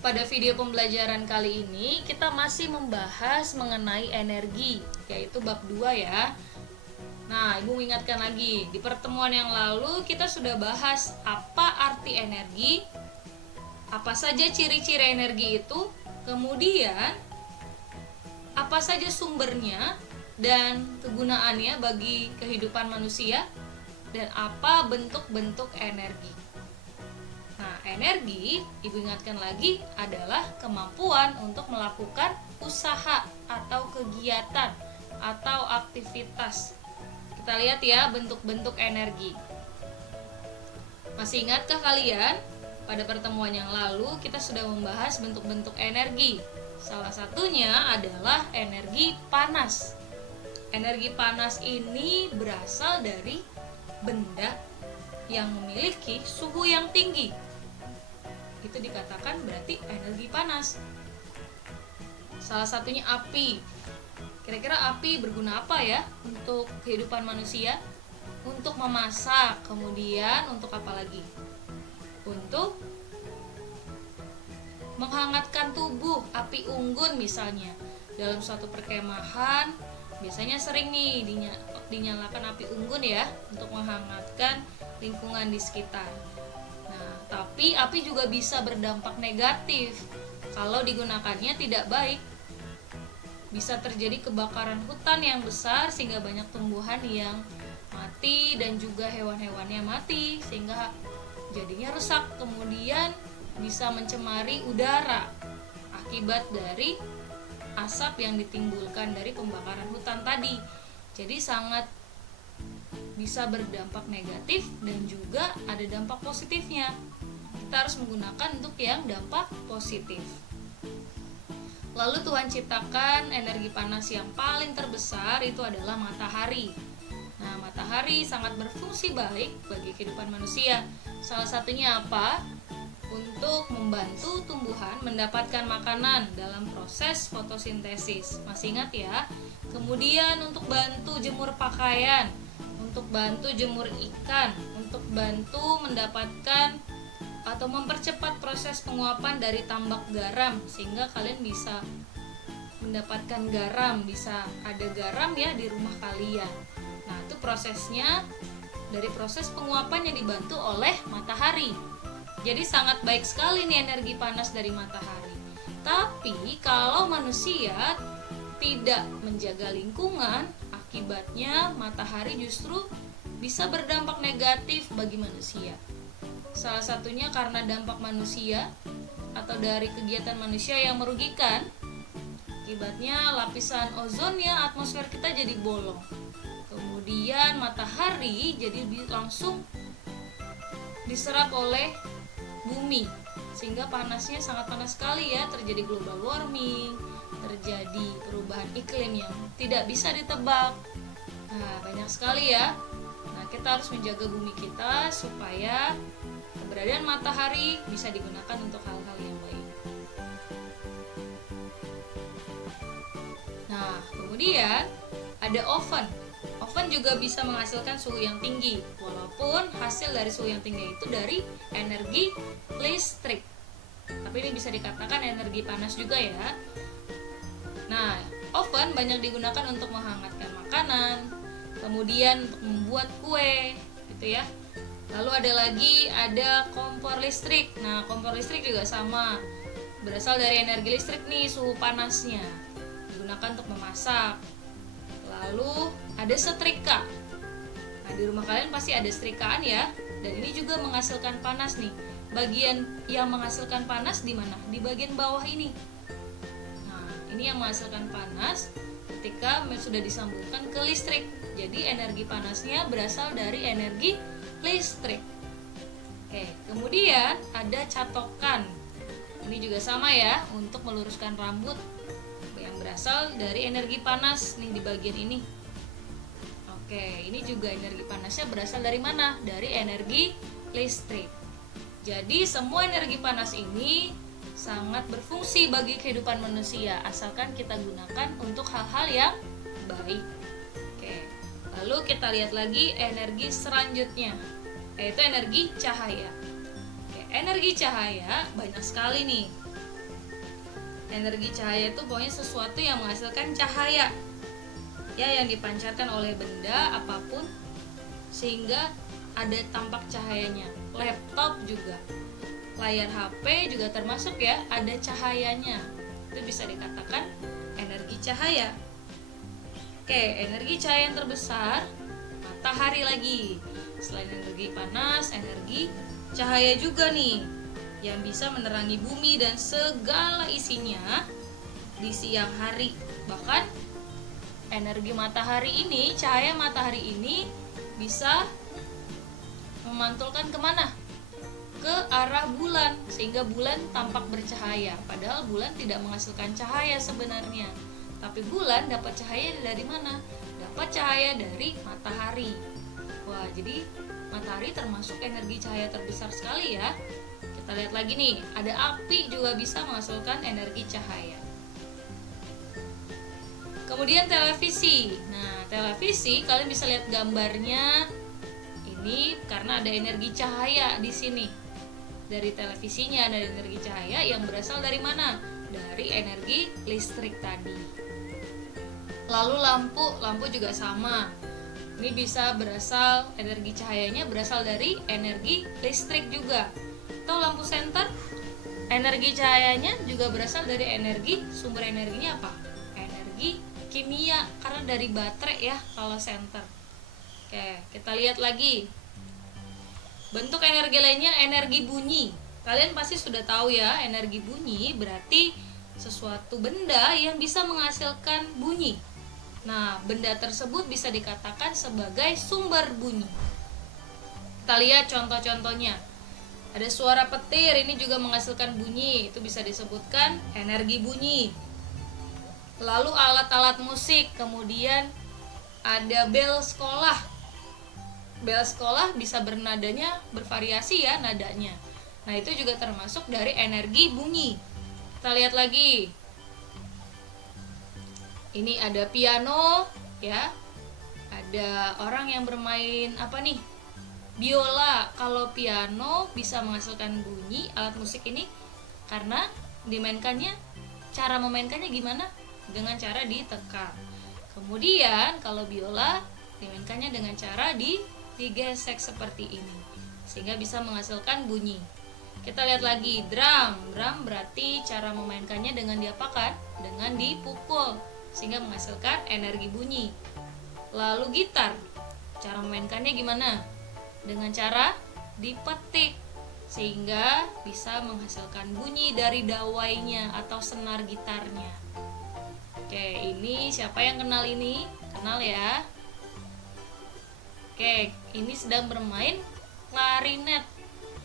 Pada video pembelajaran kali ini kita masih membahas mengenai energi, yaitu bab 2 ya. Nah, Ibu ingatkan lagi, di pertemuan yang lalu kita sudah bahas apa arti energi, apa saja ciri-ciri energi itu, kemudian apa saja sumbernya dan kegunaannya bagi kehidupan manusia, dan apa bentuk-bentuk energi. Nah, energi, Ibu ingatkan lagi, adalah kemampuan untuk melakukan usaha atau kegiatan atau aktivitas. Kita lihat ya bentuk-bentuk energi. Masih ingatkah kalian? Pada pertemuan yang lalu kita sudah membahas bentuk-bentuk energi. Salah satunya adalah energi panas. Energi panas ini berasal dari benda yang memiliki suhu yang tinggi. Itu dikatakan berarti energi panas. Salah satunya api. Kira-kira api berguna apa ya untuk kehidupan manusia? Untuk memasak, kemudian untuk apa lagi? Untuk menghangatkan tubuh, api unggun misalnya. Dalam suatu perkemahan biasanya sering nih dinyalakan api unggun ya untuk menghangatkan lingkungan di sekitar. Nah, tapi api juga bisa berdampak negatif kalau digunakannya tidak baik. Bisa terjadi kebakaran hutan yang besar sehingga banyak tumbuhan yang mati dan juga hewan-hewannya mati sehingga jadinya rusak. Kemudian bisa mencemari udara akibat dari asap yang ditimbulkan dari pembakaran hutan tadi. Jadi sangat bisa berdampak negatif dan juga ada dampak positifnya. Kita harus menggunakan untuk yang dampak positif. Lalu Tuhan ciptakan energi panas yang paling terbesar itu adalah matahari. Nah, matahari sangat berfungsi baik bagi kehidupan manusia. Salah satunya apa? Untuk membantu tumbuhan mendapatkan makanan dalam proses fotosintesis. Masih ingat ya? Kemudian untuk bantu jemur pakaian, untuk bantu jemur ikan, untuk bantu mendapatkan atau mempercepat proses penguapan dari tambak garam sehingga kalian bisa mendapatkan garam, bisa ada garam ya di rumah kalian. Nah, itu prosesnya dari proses penguapan yang dibantu oleh matahari. Jadi sangat baik sekali nih energi panas dari matahari. Tapi kalau manusia tidak menjaga lingkungan, akibatnya matahari justru bisa berdampak negatif bagi manusia. Salah satunya karena dampak manusia atau dari kegiatan manusia yang merugikan. Akibatnya lapisan ozonnya atmosfer kita jadi bolong. Kemudian matahari jadi langsung diserap oleh bumi sehingga panasnya sangat panas sekali ya, terjadi global warming, terjadi perubahan iklim yang tidak bisa ditebak. Nah, banyak sekali ya. Nah, kita harus menjaga bumi kita supaya keberadaan matahari bisa digunakan untuk hal-hal yang baik. Nah, kemudian ada oven. Oven juga bisa menghasilkan suhu yang tinggi, walaupun hasil dari suhu yang tinggi itu dari energi listrik. Tapi ini bisa dikatakan energi panas juga ya. Nah, oven banyak digunakan untuk menghangatkan makanan, kemudian untuk membuat kue, gitu ya. Lalu ada kompor listrik. Nah, kompor listrik juga sama, berasal dari energi listrik nih, suhu panasnya digunakan untuk memasak. Lalu ada setrika. Nah, di rumah kalian pasti ada setrikaan ya, dan ini juga menghasilkan panas nih. Bagian yang menghasilkan panas di mana? Di bagian bawah ini. Ini yang menghasilkan panas ketika sudah disambungkan ke listrik. Jadi energi panasnya berasal dari energi listrik. Oke, kemudian ada catokan. Ini juga sama ya, untuk meluruskan rambut yang berasal dari energi panas nih di bagian ini. Oke, ini juga energi panasnya berasal dari mana? Dari energi listrik. Jadi semua energi panas ini sangat berfungsi bagi kehidupan manusia asalkan kita gunakan untuk hal-hal yang baik. Oke. Lalu kita lihat lagi energi selanjutnya, yaitu energi cahaya. Oke, energi cahaya banyak sekali nih. Energi cahaya itu pokoknya sesuatu yang menghasilkan cahaya, ya, yang dipancarkan oleh benda apapun sehingga ada tampak cahayanya. Laptop juga, layar HP juga termasuk ya, ada cahayanya. Itu bisa dikatakan energi cahaya. Oke, energi cahaya yang terbesar matahari lagi. Selain energi panas, energi cahaya juga nih yang bisa menerangi bumi dan segala isinya di siang hari. Bahkan energi matahari ini, cahaya matahari ini bisa memantulkan kemana? Ke arah bulan, sehingga bulan tampak bercahaya. Padahal bulan tidak menghasilkan cahaya sebenarnya, tapi bulan dapat cahaya dari mana? Dapat cahaya dari matahari. Wah, jadi matahari termasuk energi cahaya terbesar sekali ya. Kita lihat lagi nih, ada api juga bisa menghasilkan energi cahaya. Kemudian televisi. Nah, televisi kalian bisa lihat gambarnya. Ini karena ada energi cahaya di sini. Dari televisinya ada energi cahaya yang berasal dari mana? Dari energi listrik tadi. Lalu lampu juga sama. Ini bisa berasal, energi cahayanya berasal dari energi listrik juga. Atau lampu senter, energi cahayanya juga berasal dari energi, sumber energinya apa? Energi kimia, karena dari baterai ya kalau senter. Oke, kita lihat lagi. Bentuk energi lainnya energi bunyi. Kalian pasti sudah tahu ya, energi bunyi berarti sesuatu benda yang bisa menghasilkan bunyi. Nah, benda tersebut bisa dikatakan sebagai sumber bunyi. Kita lihat contoh-contohnya. Ada suara petir, ini juga menghasilkan bunyi, itu bisa disebutkan energi bunyi. Lalu alat-alat musik, kemudian ada bel sekolah. Bel sekolah bisa bernadanya bervariasi ya nadanya. Nah, itu juga termasuk dari energi bunyi. Kita lihat lagi. Ini ada piano ya. Ada orang yang bermain apa nih? Biola. Kalau piano bisa menghasilkan bunyi, alat musik ini karena dimainkannya, cara memainkannya gimana? Dengan cara ditekan. Kemudian kalau biola dimainkannya dengan cara digesek seperti ini, sehingga bisa menghasilkan bunyi. Kita lihat lagi, drum. Drum berarti cara memainkannya dengan diapakan? Dengan dipukul, sehingga menghasilkan energi bunyi. Lalu gitar, cara memainkannya gimana? Dengan cara dipetik, sehingga bisa menghasilkan bunyi dari dawainya atau senar gitarnya. Oke, ini siapa yang kenal ini? Kenal ya? Oke, ini sedang bermain klarinet.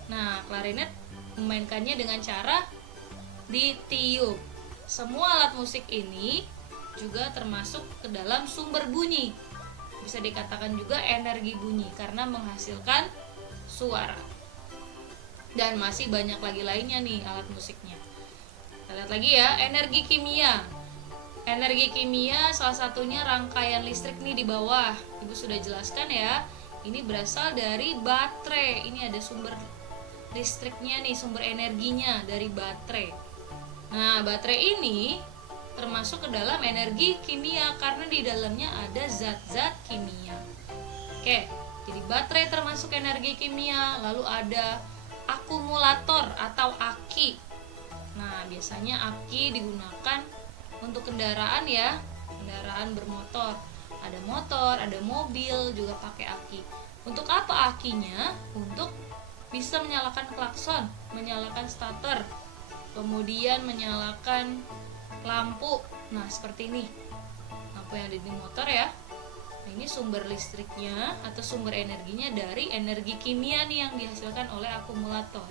Nah, klarinet memainkannya dengan cara ditiup. Semua alat musik ini juga termasuk ke dalam sumber bunyi. Bisa dikatakan juga energi bunyi karena menghasilkan suara. Dan masih banyak lagi lainnya nih alat musiknya. Kita lihat lagi ya, energi kimia. Energi kimia salah satunya rangkaian listrik nih di bawah. Ibu sudah jelaskan ya. Ini berasal dari baterai. Ini ada sumber listriknya nih, sumber energinya dari baterai. Nah, baterai ini termasuk ke dalam energi kimia karena di dalamnya ada zat-zat kimia. Oke, jadi baterai termasuk energi kimia. Lalu ada akumulator atau aki. Nah, biasanya aki digunakan untuk kendaraan ya, kendaraan bermotor. Ada motor, ada mobil juga pakai aki. Untuk apa akinya? Untuk bisa menyalakan klakson, menyalakan starter, kemudian menyalakan lampu. Nah, seperti ini lampu yang ada di motor ya. Nah, ini sumber listriknya atau sumber energinya dari energi kimia nih yang dihasilkan oleh akumulator.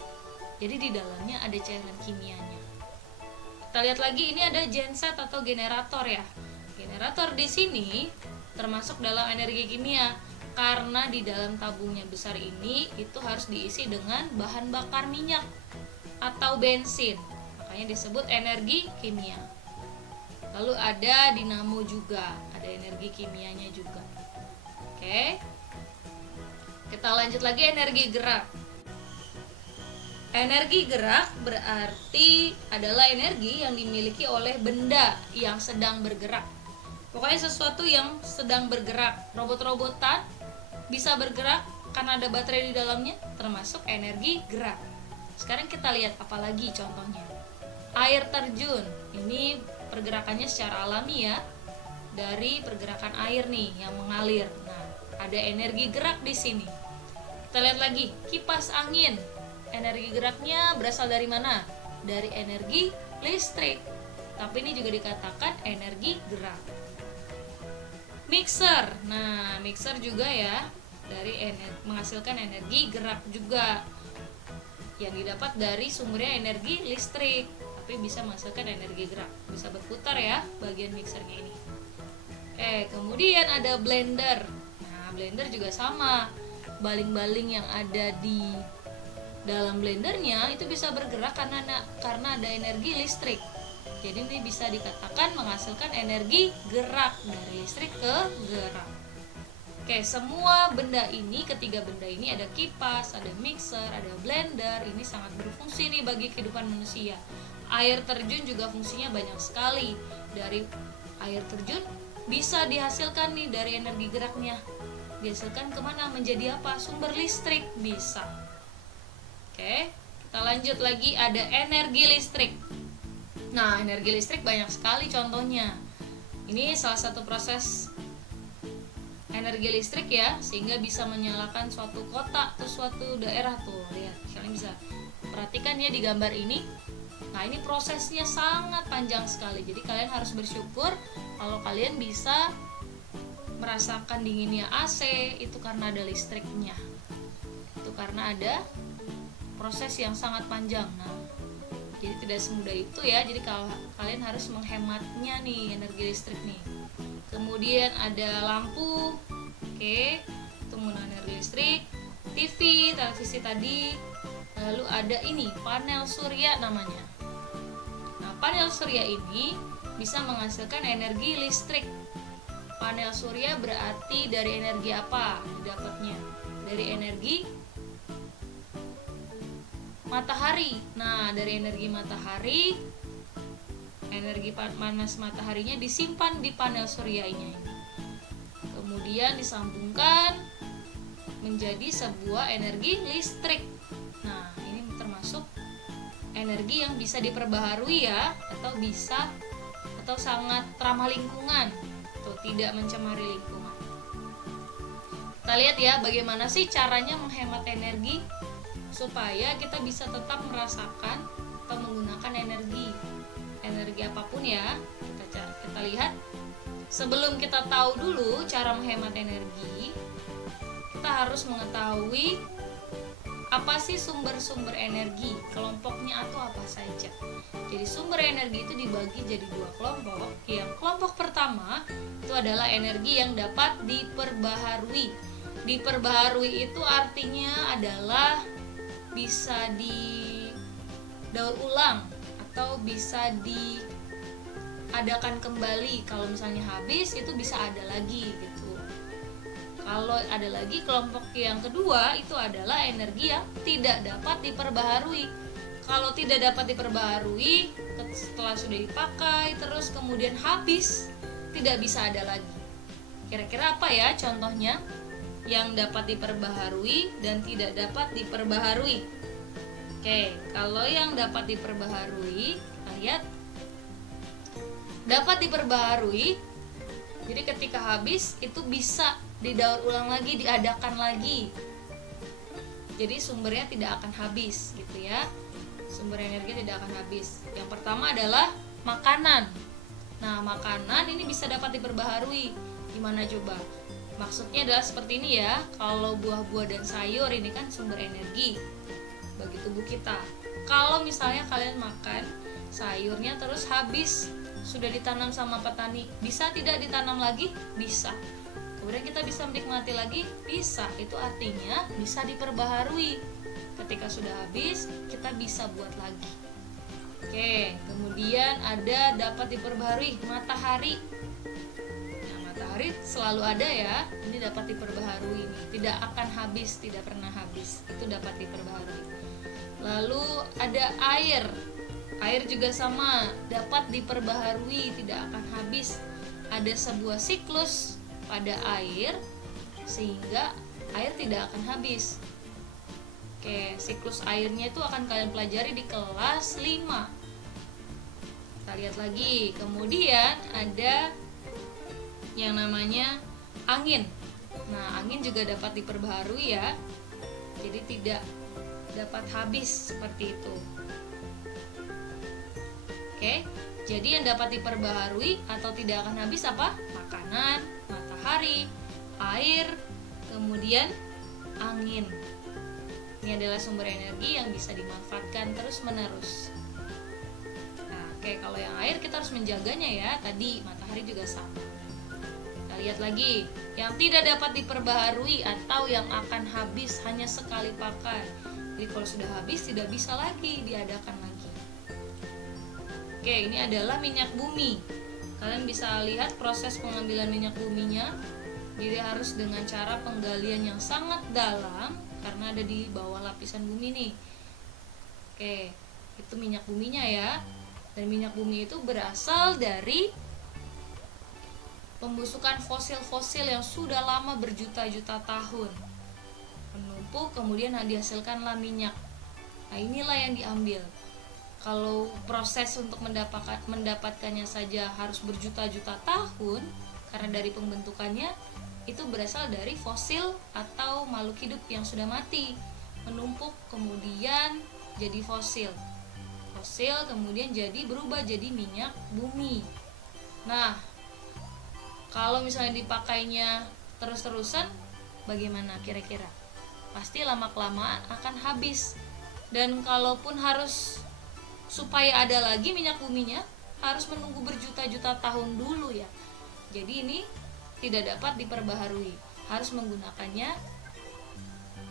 Jadi di dalamnya ada cairan kimianya. Kita lihat lagi, ini ada genset atau generator ya. Generator di sini termasuk dalam energi kimia karena di dalam tabungnya besar ini itu harus diisi dengan bahan bakar minyak atau bensin. Makanya disebut energi kimia. Lalu ada dinamo juga, ada energi kimianya juga. Oke. Kita lanjut lagi, energi gerak. Energi gerak berarti adalah energi yang dimiliki oleh benda yang sedang bergerak. Pokoknya sesuatu yang sedang bergerak. Robot-robotan bisa bergerak karena ada baterai di dalamnya, termasuk energi gerak. Sekarang kita lihat apa lagi contohnya. Air terjun, ini pergerakannya secara alami ya, dari pergerakan air nih yang mengalir. Nah, ada energi gerak di sini. Kita lihat lagi, kipas angin. Energi geraknya berasal dari mana? Dari energi listrik. Tapi ini juga dikatakan energi gerak. Mixer. Nah, mixer juga ya menghasilkan energi gerak juga. Yang didapat dari sumbernya energi listrik, tapi bisa menghasilkan energi gerak. Bisa berputar ya bagian mixernya ini. Kemudian ada blender. Nah, blender juga sama. Baling-baling yang ada di dalam blendernya itu bisa bergerak karena ada energi listrik. Jadi ini bisa dikatakan menghasilkan energi gerak, dari listrik ke gerak. Semua benda ini, ketiga benda ini, ada kipas, ada mixer, ada blender, ini sangat berfungsi nih bagi kehidupan manusia. Air terjun juga fungsinya banyak sekali. Dari air terjun bisa dihasilkan nih dari energi geraknya. Dihasilkan kemana? Menjadi apa? Sumber listrik bisa. Kita lanjut lagi, ada energi listrik. Nah, energi listrik banyak sekali contohnya. Ini salah satu proses energi listrik ya, sehingga bisa menyalakan suatu kota atau suatu daerah tuh. Lihat, kalian bisa perhatikan ya di gambar ini. Nah, ini prosesnya sangat panjang sekali. Jadi kalian harus bersyukur kalau kalian bisa merasakan dinginnya AC, itu karena ada listriknya. Itu karena ada proses yang sangat panjang. Nah, jadi tidak semudah itu ya. Jadi kalau kalian harus menghematnya nih energi listrik nih. Kemudian ada lampu, itu menggunakan energi listrik. TV, televisi tadi. Lalu ada ini panel surya namanya. Nah, panel surya ini bisa menghasilkan energi listrik. Panel surya berarti dari energi apa didapatnya? Dari energi matahari. Nah, dari energi matahari, energi panas mataharinya disimpan di panel surya ini. Kemudian disambungkan menjadi sebuah energi listrik. Nah, ini termasuk energi yang bisa diperbaharui ya, atau sangat ramah lingkungan, atau tidak mencemari lingkungan. Kita lihat ya bagaimana sih caranya menghemat energi supaya kita bisa tetap merasakan atau menggunakan energi apapun ya. Kita lihat, sebelum kita tahu dulu cara menghemat energi, kita harus mengetahui apa sih sumber-sumber energi, kelompoknya atau apa saja. Jadi sumber energi itu dibagi jadi dua kelompok. Yang kelompok pertama itu adalah energi yang dapat diperbaharui. Diperbaharui itu artinya adalah bisa didaur ulang atau bisa diadakan kembali. Kalau misalnya habis, itu bisa ada lagi gitu. Kalau ada lagi, kelompok yang kedua itu adalah energi yang tidak dapat diperbaharui. Kalau tidak dapat diperbaharui, setelah sudah dipakai terus kemudian habis, tidak bisa ada lagi. Kira-kira apa ya contohnya yang dapat diperbaharui dan tidak dapat diperbaharui? Kalau yang dapat diperbaharui, kita lihat dapat diperbaharui. Jadi ketika habis itu bisa didaur ulang lagi, diadakan lagi. Jadi sumbernya tidak akan habis gitu ya. Sumber energi tidak akan habis. Yang pertama adalah makanan. Nah, makanan ini bisa dapat diperbaharui. Gimana coba? Maksudnya adalah seperti ini ya. Kalau buah-buah dan sayur ini kan sumber energi bagi tubuh kita. Kalau misalnya kalian makan sayurnya terus habis, sudah ditanam sama petani, bisa tidak ditanam lagi? Bisa. Kemudian kita bisa menikmati lagi? Bisa. Itu artinya bisa diperbaharui. Ketika sudah habis, kita bisa buat lagi. Kemudian ada dapat diperbaharui matahari. Matahari selalu ada ya, ini dapat diperbaharui, tidak akan habis, tidak pernah habis, itu dapat diperbaharui. Lalu ada air. Air juga sama, dapat diperbaharui, tidak akan habis. Ada sebuah siklus pada air sehingga air tidak akan habis. Oke, siklus airnya itu akan kalian pelajari di kelas 5. Kita lihat lagi. Kemudian ada yang namanya angin. Nah, angin juga dapat diperbaharui ya. Jadi tidak dapat habis seperti itu. Oke, jadi yang dapat diperbaharui atau tidak akan habis apa? Makanan, matahari, air, kemudian angin. Ini adalah sumber energi yang bisa dimanfaatkan terus-menerus. Nah, oke, kalau yang air kita harus menjaganya ya. Tadi matahari juga sama. Kita lihat lagi, yang tidak dapat diperbaharui atau yang akan habis hanya sekali pakai. Jadi kalau sudah habis tidak bisa lagi diadakan lagi. Oke, ini adalah minyak bumi. Kalian bisa lihat proses pengambilan minyak buminya. Jadi harus dengan cara penggalian yang sangat dalam karena ada di bawah lapisan bumi nih. Oke, itu minyak buminya ya. Dan minyak bumi itu berasal dari pembusukan fosil-fosil yang sudah lama berjuta-juta tahun. Menumpuk kemudian dihasilkanlah minyak. Nah, inilah yang diambil. Kalau proses untuk mendapatkannya saja harus berjuta-juta tahun karena dari pembentukannya itu berasal dari fosil atau makhluk hidup yang sudah mati, menumpuk kemudian jadi fosil kemudian berubah jadi minyak bumi. Nah, kalau misalnya dipakainya terus-terusan, bagaimana kira-kira? Pasti lama-kelamaan akan habis. Dan kalaupun harus supaya ada lagi minyak buminya, harus menunggu berjuta-juta tahun dulu ya. Jadi ini tidak dapat diperbaharui, harus menggunakannya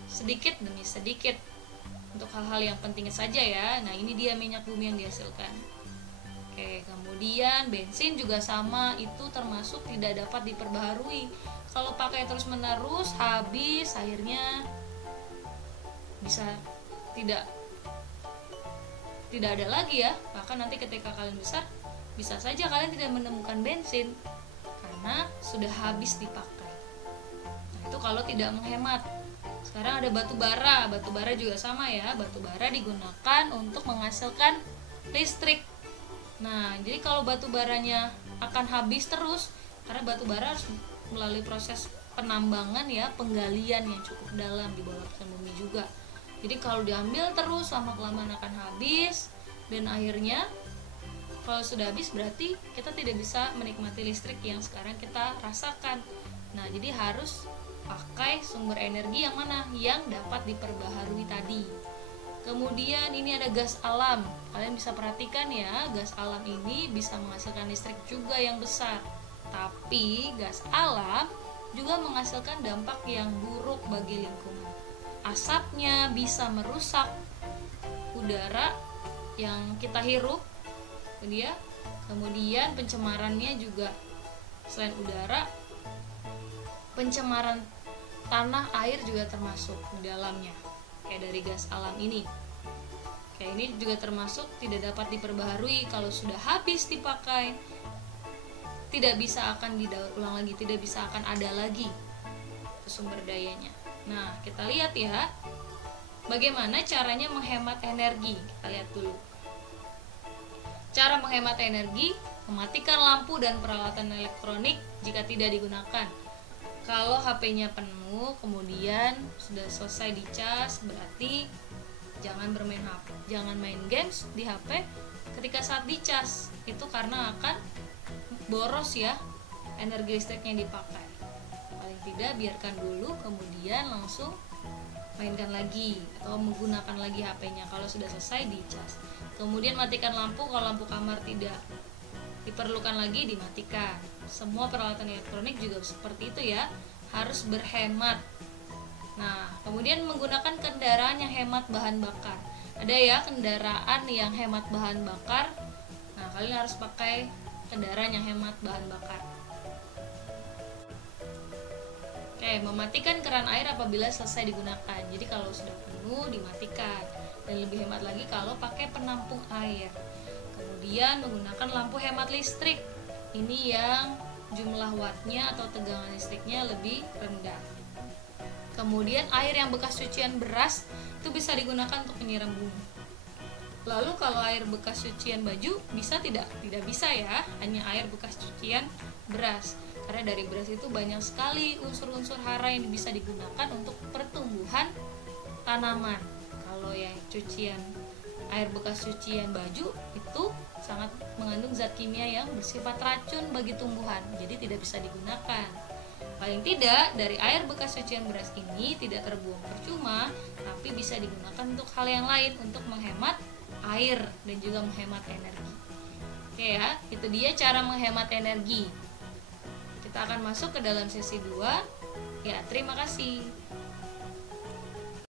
sedikit demi sedikit untuk hal-hal yang penting saja ya. Nah, ini dia minyak bumi yang dihasilkan. Oke, kemudian bensin juga sama, itu termasuk tidak dapat diperbaharui. Kalau pakai terus-menerus habis, akhirnya bisa tidak ada lagi ya. Bahkan nanti ketika kalian besar, bisa saja kalian tidak menemukan bensin karena sudah habis dipakai. Nah, itu kalau tidak menghemat. Sekarang ada batu bara juga sama ya. Batu bara digunakan untuk menghasilkan listrik. Nah, jadi kalau batu baranya akan habis terus, karena batu bara harus melalui proses penambangan ya, penggalian yang cukup dalam di bawah lapisan bumi juga. Jadi kalau diambil terus, lama-kelamaan akan habis, dan akhirnya kalau sudah habis berarti kita tidak bisa menikmati listrik yang sekarang kita rasakan. Nah, jadi harus pakai sumber energi yang mana? Yang dapat diperbaharui tadi. Kemudian ini ada gas alam. Kalian bisa perhatikan ya, gas alam ini bisa menghasilkan listrik juga yang besar. Tapi gas alam juga menghasilkan dampak yang buruk bagi lingkungan. Asapnya bisa merusak udara yang kita hirup. Dia kemudian pencemarannya juga selain udara, pencemaran tanah, air juga termasuk di dalamnya kayak dari gas alam ini. Kayak ini juga termasuk tidak dapat diperbaharui. Kalau sudah habis dipakai, tidak bisa akan didaur ulang lagi, tidak bisa akan ada lagi sumber dayanya. Nah, kita lihat ya bagaimana caranya menghemat energi. Kita lihat dulu. Cara menghemat energi, mematikan lampu dan peralatan elektronik jika tidak digunakan. Kalau HP-nya penuh, kemudian sudah selesai dicas, berarti jangan bermain HP, jangan main games di HP ketika saat dicas. Itu karena akan boros ya energi listrik yang dipakai. Paling tidak biarkan dulu, kemudian langsung mainkan lagi atau menggunakan lagi HP-nya kalau sudah selesai dicas. Kemudian matikan lampu, kalau lampu kamar tidak diperlukan lagi dimatikan. Semua peralatan elektronik juga seperti itu ya, harus berhemat. Nah, kemudian menggunakan kendaraan yang hemat bahan bakar. Ada ya kendaraan yang hemat bahan bakar. Nah, kalian harus pakai kendaraan yang hemat bahan bakar. Oke, mematikan keran air apabila selesai digunakan. Jadi kalau sudah penuh dimatikan. dan lebih hemat lagi kalau pakai penampung air. Kemudian menggunakan lampu hemat listrik. Ini yang jumlah wattnya atau tegangan listriknya lebih rendah. Kemudian air yang bekas cucian beras itu bisa digunakan untuk menyiram bunga. Lalu kalau air bekas cucian baju bisa tidak? Tidak bisa ya, hanya air bekas cucian beras. Karena dari beras itu banyak sekali unsur-unsur hara yang bisa digunakan untuk pertumbuhan tanaman. Kalau yang air bekas cucian baju itu sangat mengandung zat kimia yang bersifat racun bagi tumbuhan, jadi tidak bisa digunakan. Paling tidak dari air bekas cucian beras ini tidak terbuang percuma, tapi bisa digunakan untuk hal yang lain, untuk menghemat air dan juga menghemat energi. Oke ya, itu dia cara menghemat energi. Kita akan masuk ke dalam sesi 2. Ya, terima kasih.